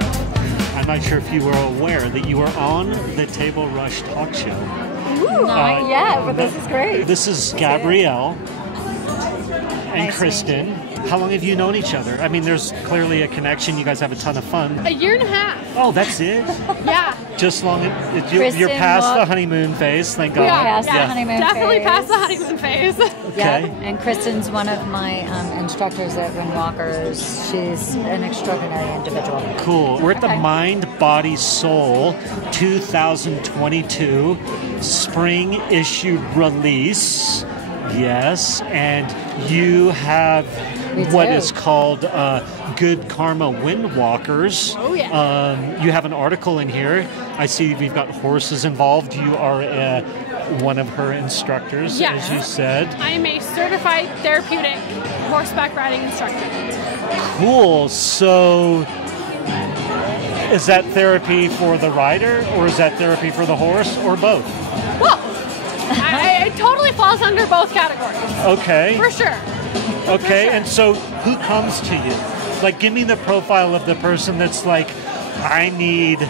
show. I'm not sure if you were aware that you were on the Table Rush talk show. Ooh, not yet, but this is great. This is Gabrielle and Nice Kristen. How long have you known each other? I mean, there's clearly a connection. You guys have a ton of fun. A year and a half. Oh, that's it? Yeah. Just long. You're past the honeymoon phase, thank God. We are past the honeymoon Definitely phase. past the honeymoon phase. Okay. Yeah, and Kristen's one of my instructors at Windwalkers. She's an extraordinary individual. Cool. We're at the Mind, Body, Soul 2022 spring issue release. Yes, and you have what is called Good Karma Windwalkers. Oh, yeah. You have an article in here. I see we've got horses involved. You are one of her instructors, as you said. I am a certified therapeutic horseback riding instructor. Cool. So is that therapy for the rider, or is that therapy for the horse, or both? Well, it totally falls under both categories. Okay. For sure. Okay, and so who comes to you? Like, give me the profile of the person that's like, I need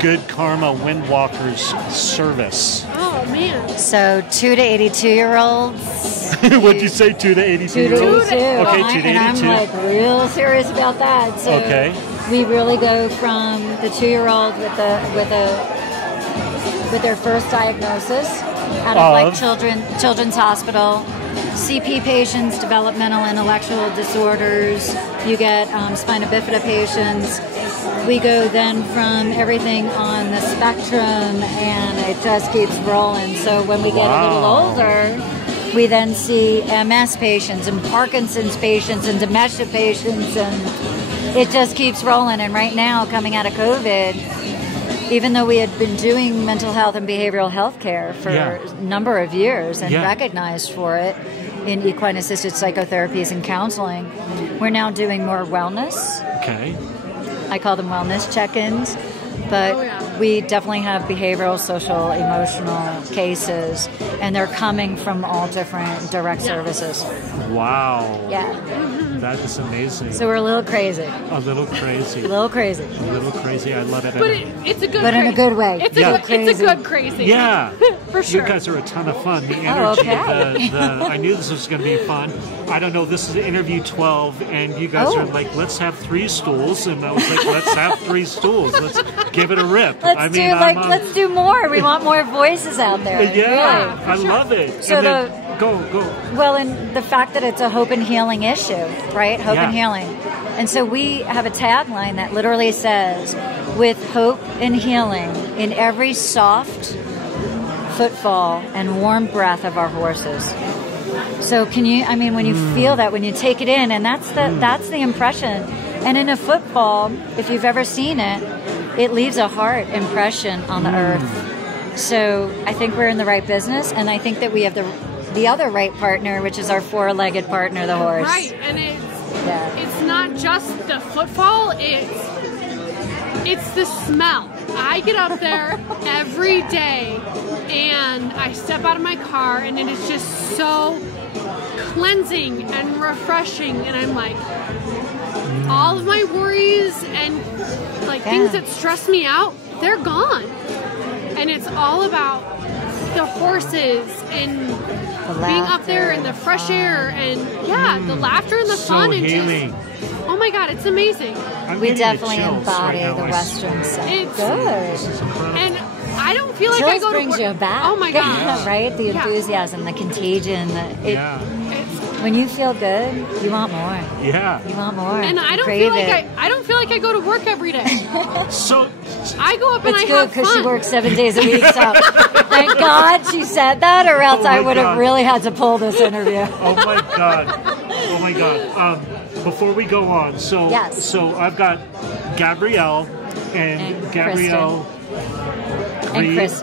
Good Karma Windwalkers service. Oh, man. So 2 to 82-year-olds. What'd you say, 2 to 82 years old? 2 to 82. Okay, 2 to 82. And I'm like real serious about that. So we really go from the 2-year-old with their first diagnosis out of like children's hospital, CP patients, developmental intellectual disorders. You get spina bifida patients. We go then from everything on the spectrum, and it just keeps rolling. So when we get a little older, we then see MS patients and Parkinson's patients and dementia patients, and it just keeps rolling. And right now, coming out of COVID, even though we had been doing mental health and behavioral health care for a number of years and recognized for it in equine-assisted psychotherapies and counseling, we're now doing more wellness. Okay. I call them wellness check-ins, but we definitely have behavioral, social, emotional cases, and they're coming from all different direct services. Wow. Yeah. That is amazing. So we're a little crazy. A little crazy. A little crazy. A little crazy. I love it. But it's a good But in a good way. It's a good crazy. Yeah. For sure. You guys are a ton of fun. The energy, I knew this was going to be fun. I don't know, this is interview 12, and you guys are like, let's have 3 stools. And I was like, let's have 3 stools. Let's give it a rip. Let's do more. We want more voices out there. Yeah, really. I love it. So go. Well, and the fact that it's a hope and healing issue, right? Hope and healing. And so we have a tagline that literally says, with hope and healing in every soft footfall and warm breath of our horses. So can you, I mean, when you feel that, when you take it in, and that's the impression. And in a footfall, if you've ever seen it, it leaves a heart impression on the earth. So I think we're in the right business, and I think that we have the other right partner, which is our 4-legged partner, the horse. Right, and it's not just the footfall, it's the smell. I get up there every day, and I step out of my car, and it is just so cleansing and refreshing, and I'm like, all of my worries and like things that stress me out, they're gone. And it's all about the horses and being up there in the fresh air and the laughter and the fun and healing. Oh my God, it's amazing. We definitely embody the Western side. It's good. And I don't feel like Chills I go brings to work. you back. Oh my God. Right? The enthusiasm, the contagion. When you feel good, you want more. Yeah. You want more. And I don't feel like I go to work every day. So I go up and I have fun. It's good because she works 7 days a week. So thank God she said that, or else I would have really had to pull this interview. Oh my God. Before we go on, so I've got Gabrielle and Gabrielle Greeves,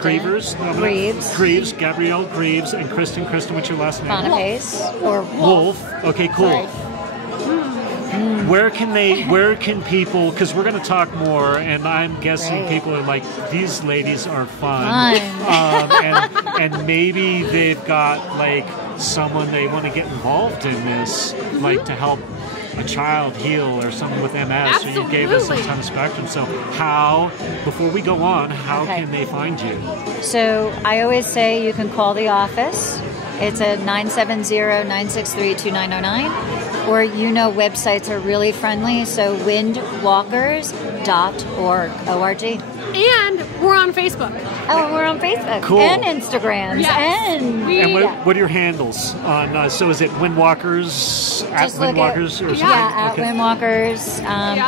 Gabrielle Greeves, and Kristen. Kristen, what's your last name? Boniface or Wolf. Okay, cool. Where can people, because we're going to talk more, and I'm guessing people are like, these ladies are fun. And maybe they've got like someone they want to get involved in this, like to help a child heal or someone with MS, or you gave us a ton of spectrum. So how, before we go on, how can they find you? So I always say you can call the office. It's at 970-963-2909. Or, websites are really friendly, so windwalkers.org. O-R-G. And we're on Facebook. Oh, we're on Facebook. Cool. And Instagrams. Yes. And what are your handles on? So is it Windwalkers at Windwalkers? At Windwalkers.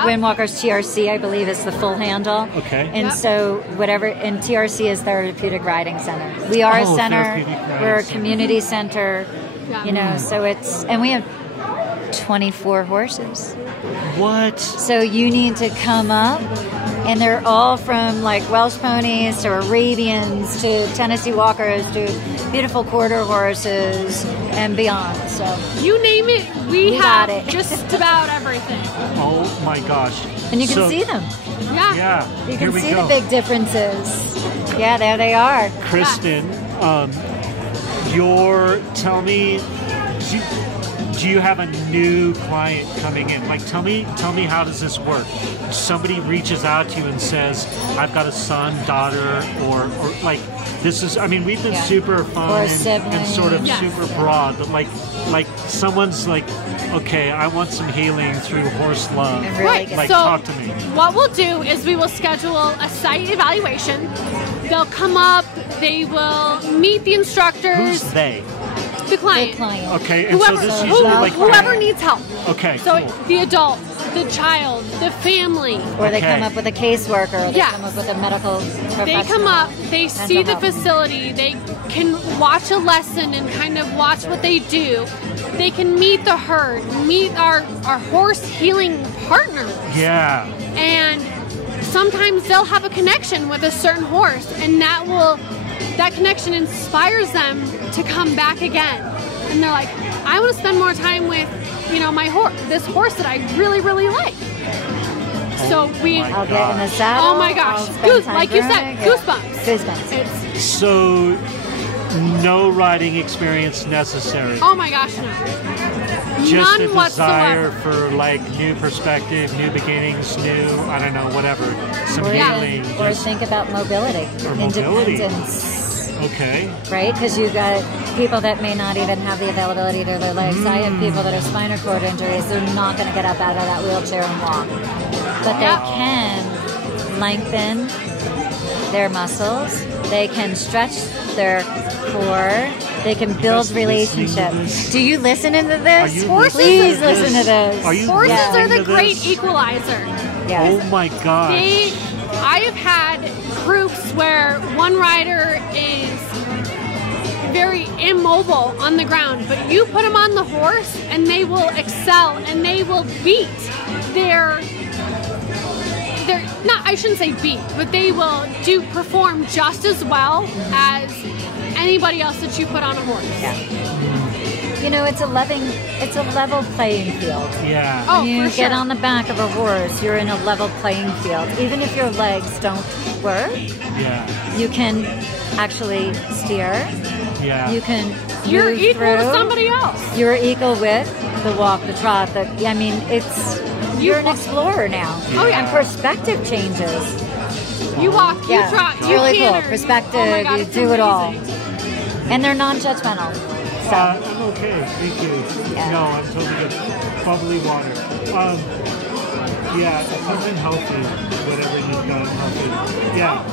Windwalkers TRC, I believe, is the full handle. Okay. And so and TRC is Therapeutic Riding Center. We are a center. We're a community center. Yeah. So and we have 24 horses. What? So you need to come up, and they're all from like Welsh ponies to Arabians to Tennessee Walkers to beautiful quarter horses and beyond. So you name it, we have just about everything. Oh my gosh! And you can see them. Yeah. You can see the big differences. Yeah, there they are. Kristen, tell me. Do you have a new client coming in? Like, tell me how does this work? Somebody reaches out to you and says, I've got a son, daughter, or like, this is, I mean, we've been super fun and sort of super broad, but like someone's like, okay, I want some healing through horse love. Right. Like, so talk to me. What we'll do is we will schedule a site evaluation. They'll come up, they will meet the instructors. Who's they? The client. Okay, and so this usually whoever needs help. Okay, so the adult, the child, the family. Or they come up with a caseworker, or they come up with a medical professional. They come up, they see the facility, they can watch a lesson and kind of watch what they do. They can meet the herd, meet our horse healing partners. Yeah. And sometimes they'll have a connection with a certain horse, and that connection inspires them to come back again. And they're like, I want to spend more time with, my this horse that I really, really like. So I'll get in the saddle. Oh my gosh. Like you said, goosebumps. So no riding experience necessary. Oh my gosh, no. Just None a desire whatsoever. for like new perspective, new beginnings, I don't know, whatever. Some healing. Or think about mobility. Independence. Okay. Right? Because you've got people that may not even have the availability to their legs. I have people that have spinal cord injuries. They're not going to get up out of that wheelchair and walk. But they can lengthen their muscles. They can stretch their core. They can build relationships. Do you listen to this? Please listen to this. Horses are the great equalizer. Yes. Oh my gosh. I have had groups where one rider is very immobile on the ground, but you put them on the horse and they will excel and they will beat I shouldn't say beat, but they will perform just as well as anybody else that you put on a horse. Yeah. It's a level playing field. Yeah. Oh, when you for get on the back of a horse, you're in a level playing field. Even if your legs don't work, you can actually steer. Yeah. You can You're move equal through. to somebody else. You're equal with the walk, the trot. You're an explorer now. Oh yeah. And perspective changes. You walk, you trot, you really canter. Cool. Perspective, Oh my God, you do it all. And they're non-judgmental. So. I'm okay, thank you. Yeah. No, I'm totally good. Bubbly water. Something healthy, whatever you've got healthy. Yeah.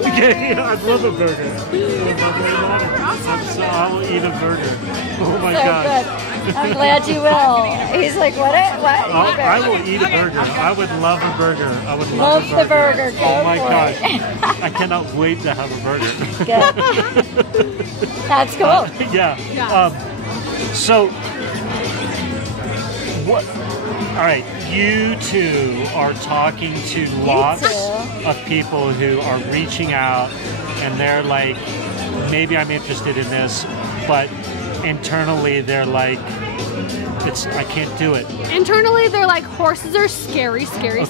Okay, I'd love a burger. I'll eat a burger. Oh my God. Good. I'm glad you will. He's like, what? I will eat a burger. I would love a burger. I would love a burger. the burger. Go oh my for gosh. it. I cannot wait to have a burger. Good. That's cool. Yeah. So, what? All right. You two are talking to lots of people who are reaching out, and they're like, maybe I'm interested in this, but internally they're like, I can't do it. Internally they're like, horses are scary, scary.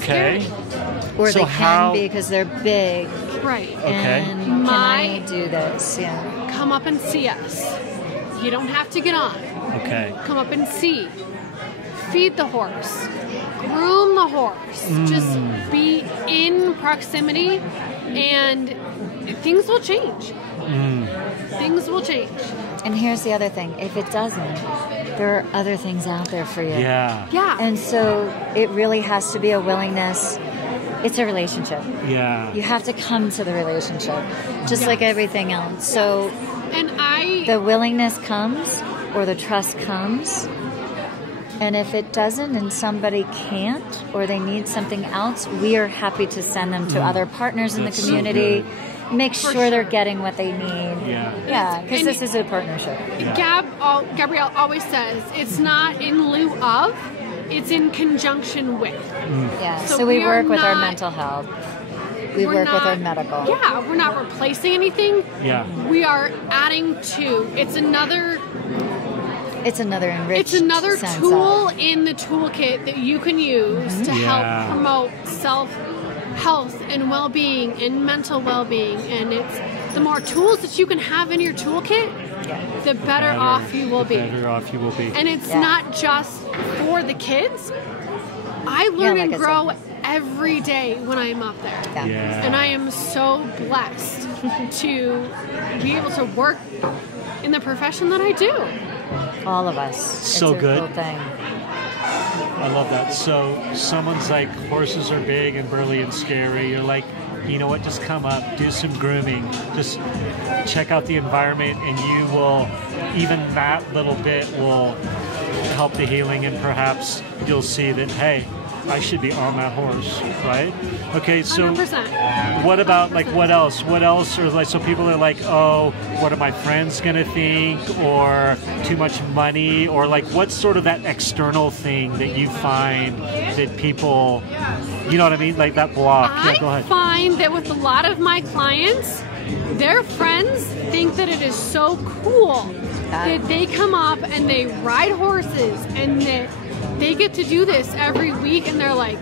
Or they can be because they're big. Right. And can I do this? Yeah. Come up and see us. You don't have to get on. Okay. Come up and see. Feed the horse. Groom the horse. Just be in proximity, and things will change. Things will change. And here's the other thing. If it doesn't, there are other things out there for you. Yeah. Yeah. And so it really has to be a willingness. It's a relationship. Yeah. You have to come to the relationship, just like everything else. So the willingness comes, or the trust comes. And if it doesn't and somebody can't, or they need something else, we are happy to send them to other partners in the community. So make sure they're getting what they need. Yeah, because this is a partnership. Gabrielle always says it's not in lieu of, it's in conjunction with. Yeah, so we work with our mental health. We work with our medical. Yeah, we're not replacing anything. Yeah. We are adding to. It's another enriched tool in the toolkit that you can use to help promote self-health and well-being and mental well-being. And it's the more tools that you can have in your toolkit, the better off you will be. And it's not just for the kids. I learn and grow every day when I'm up there. And I am so blessed to be able to work in the profession that I do. All of us. So it's a good. Cool thing. I love that. So someone's like, horses are big and burly and scary. You're like, you know what, just come up, do some grooming, just check out the environment, and you will, even that little bit will help the healing, and perhaps you'll see that, hey, I should be on that horse, right? Okay, so 100%. What about, like, what else? What else? Or like, so people are like, oh, what are my friends gonna think? Or too much money? Or like, what's sort of that external thing that you find that people, you know what I mean? Like that block. I go ahead. find that with a lot of my clients, their friends think that it is so cool that they come up and they ride horses, and that they get to do this every week, and they're like,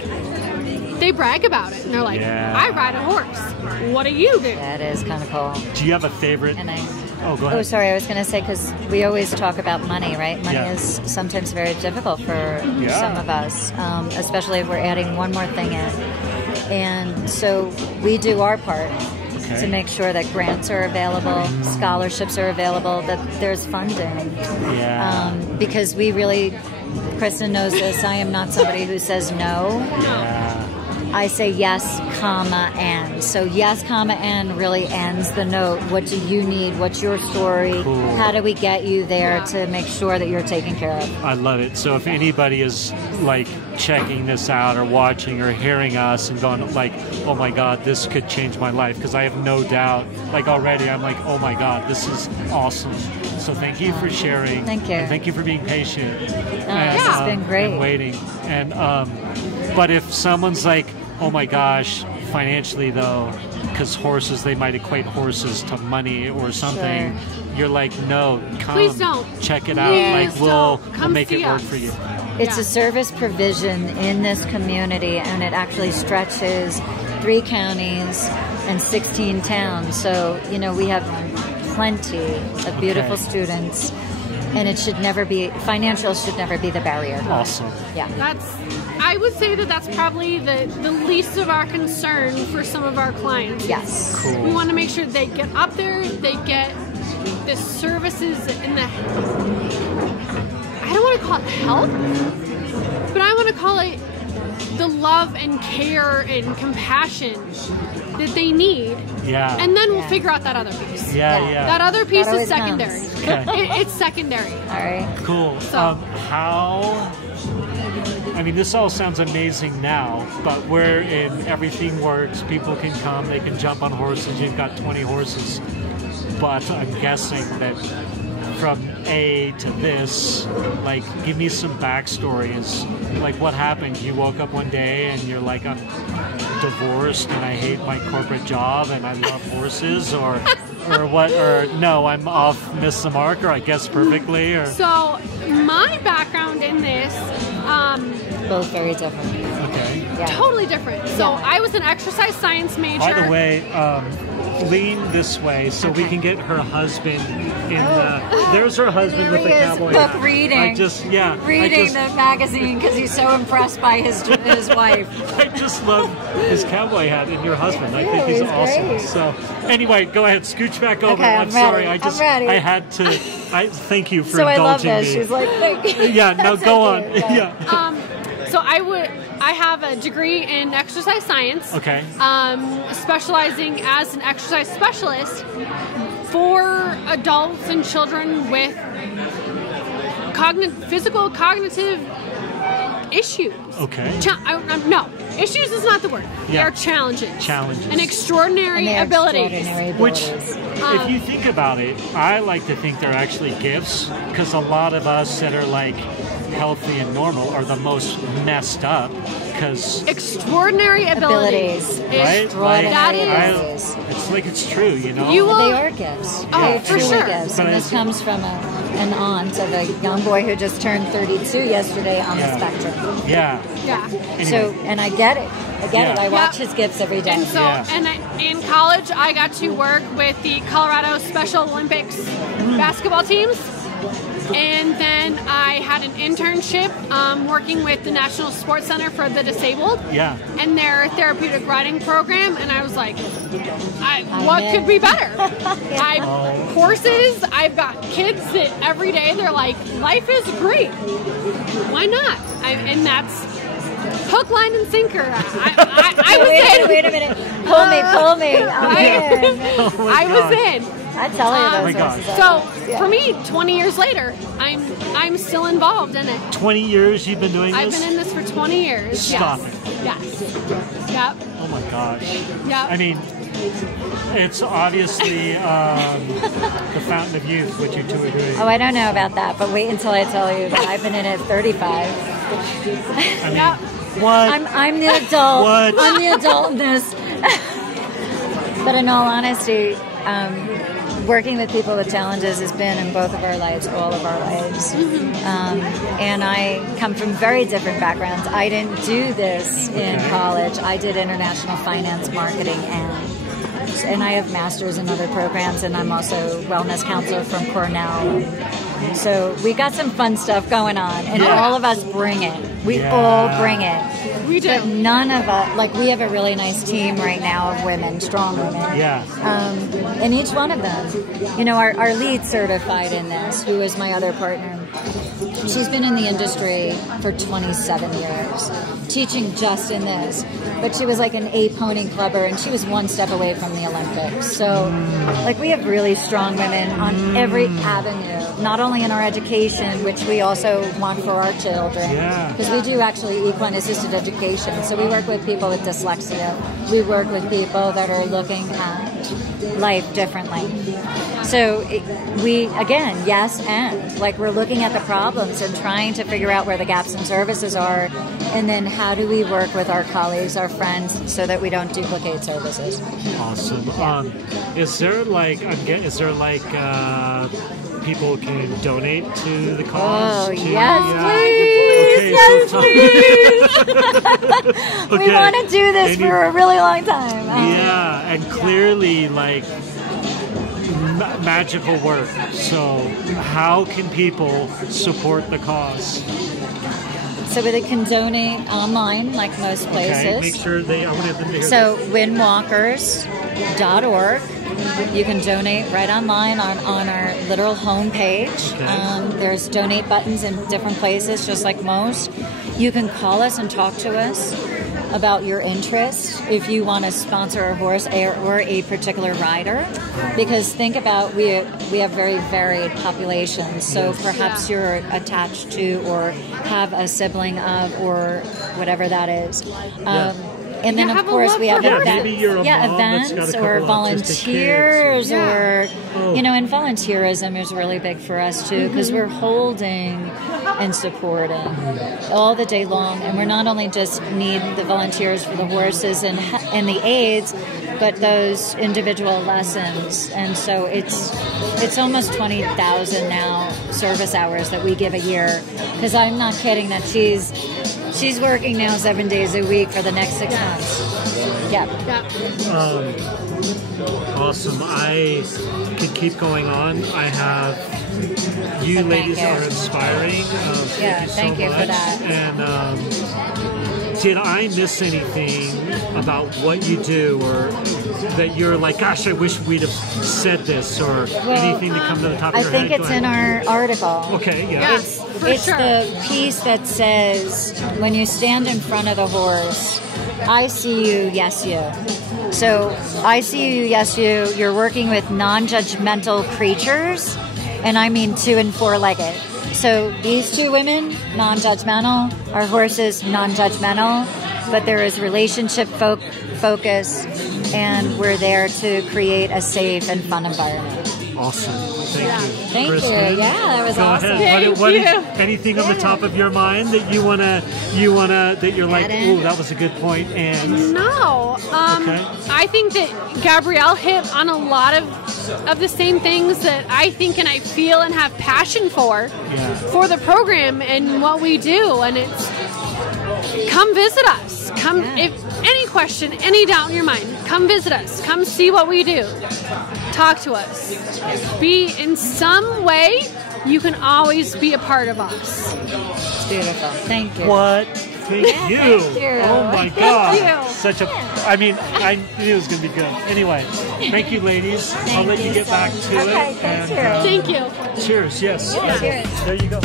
they brag about it, and they're like, I ride a horse. What do you do? That is kind of cool. Do you have a favorite? Go ahead. Oh, sorry, I was going to say, because we always talk about money, right? Money is sometimes very difficult for some of us, especially if we're adding one more thing in. And so we do our part to make sure that grants are available, scholarships are available, that there's funding. Because we really, Kristen knows this, I am not somebody who says no. I say yes, comma, and. So yes, comma, and really ends the note. What do you need? What's your story? Cool. How do we get you there to make sure that you're taken care of? I love it. So if anybody is like checking this out or watching or hearing us and going like, oh my God, this could change my life, because I have no doubt, like already I'm like, oh my God, this is awesome. So thank you for sharing. Thank you. And thank you for being patient. This has been great. And waiting. And but if someone's like, oh my gosh, financially though, because horses, they might equate horses to money or something. You're like, no, come. Please don't. Check it out. Please we'll come make it work us. for you. It's a service provision in this community, and it actually stretches 3 counties and 16 towns. So, you know, we have plenty of beautiful students, and it should never be, financial should never be the barrier. Awesome. I would say that that's probably the least of our concern for some of our clients. Yes. Cool. We want to make sure they get up there, they get the services and the, I don't want to call it help, but I want to call it the love and care and compassion that they need. And then we'll figure out that other piece. That other piece is secondary. It's secondary. All right. Cool. So, I mean, this all sounds amazing now, but where everything works, people can come, they can jump on horses. You've got 20 horses. But I'm guessing that from A to this, like, give me some backstories. Like, what happened? You woke up one day and you're like, I'm divorced and I hate my corporate job and I love horses, or what? Or no, I'm off, miss the mark, or I guess perfectly. Or so my background in this, both very different. Okay. Totally different. So I was an exercise science major. By the way, lean this way so we can get her husband in the. There's her husband with the cowboy book hat. reading. Reading the magazine because he's so impressed by his wife. I just love his cowboy hat and your husband. I think he's awesome. Great. So anyway, go ahead, scooch back over. Okay, I'm sorry. ready. I had to. Thank you for so indulging I love this. me. She's like, thank you. Yeah, no, go on. Yeah. So I have a degree in exercise science. Okay. Specializing as an exercise specialist for adults and children with physical cognitive issues. Okay. No, issues is not the word. Yeah. They are challenges. Challenges. And extraordinary abilities. Which, if you think about it, I like to think they're actually gifts, because a lot of us that are like healthy and normal are the most messed up. Because extraordinary abilities, right? That is. It's like it's true, you know. They are gifts. Oh, for sure. Gifts. And this comes from an aunt of a young boy who just turned 32 yesterday on the spectrum. Yeah. Yeah. So, and I get it. I watch his gifts every day. And so, in college, I got to work with the Colorado Special Olympics basketball teams. And then I had an internship working with the National Sports Center for the Disabled and their therapeutic riding program. And I was like, what could be better? I have horses. I've got kids that every day they're like, life is great. Why not? And that's hook, line, and sinker. I was in. Wait a minute. Pull me. I was in. I tell you those horses. So for me, 20 years later, I'm still involved in it. 20 years you've been doing this? I've been in this for 20 years. Stop it. Yes. Yep. Oh my gosh. Yep. I mean, it's obviously the fountain of youth, what you two are doing. Oh, I don't know about that, but wait until I tell you that I've been in it 35. I mean, what? I'm the adult. What? I'm the adult in this. But in all honesty, working with people with challenges has been in both of our lives, all of our lives. And I come from very different backgrounds. I didn't do this in college. I did international finance, marketing, and I have masters in other programs, and I'm also wellness counselor from Cornell. So we got some fun stuff going on, and all of us bring it. We all bring it. We do. But none of us, we have a really nice team right now of women, strong women. Yeah. And each one of them, our lead certified in this, who is my other partner, she's been in the industry for 27 years, teaching just in this. But she was like an 8-pony clubber, and she was one step away from the Olympics. So, we have really strong women on every avenue, not only in our education, which we also want for our children, because we do actually equine-assisted education. So we work with people with dyslexia. We work with people that are looking at life differently. So again, yes, and we're looking at the problems and trying to figure out where the gaps in services are, and then how do we work with our colleagues, our friends, so that we don't duplicate services. Awesome. Is there people can donate to the cause? Oh, yes, please! Okay. We want to do this for a really long time. Yeah, and clearly, magical work. So, how can people support the cause? So they can donate online, like most places. Okay, make sure I want them to hear So, winwalkers.org. You can donate right online on our literal homepage. Okay. There's donate buttons in different places, just like most. You can call us and talk to us about your interest if you want to sponsor a horse or a particular rider, because think about we have very varied populations, so perhaps you're attached to or have a sibling of or whatever that is. And then, of course, we have events or volunteers or, and volunteerism is really big for us, too, because we're holding and supporting all the day long. And we're not only just need the volunteers for the horses and the aids, but those individual lessons. And so it's almost 20,000 now service hours that we give a year, because I'm not kidding that she's working now 7 days a week for the next 6 months. Yeah. Awesome. I could keep going on. I have you ladies are inspiring. Thank you for that. And did I miss anything about what you do, or that you're like, gosh, I wish we'd have said this, or anything that comes to the top of your head? I think it's in our article. Okay, yeah. Yes, It's the piece that says, when you stand in front of the horse, I see you, yes you. So I see you, yes you. You're working with non-judgmental creatures, and I mean 2- and 4-legged. So these 2 women, non-judgmental. Our horses, non-judgmental. But there is relationship focus, and we're there to create a safe and fun environment. Awesome. Thank you. Thank Kristen, you. Yeah, that was awesome. Ahead. What anything on the top of your mind that you wanna that you're like, ooh, that was a good point? And no, I think that Gabrielle hit on a lot of the same things that I think and I feel and have passion for the program and what we do. And it's come visit us. Come if any question, any doubt in your mind, come visit us. Come see what we do. Talk to us. Be in some way, you can always be a part of us. It's beautiful. Thank you. What? Thank you. Thank you. Oh my God. Thank you. Such a, I mean, I knew it was going to be good. Anyway, thank you, ladies. I'll let you get back to it. Okay, thank you. Thank you. Cheers, yes. Cheers. There you go.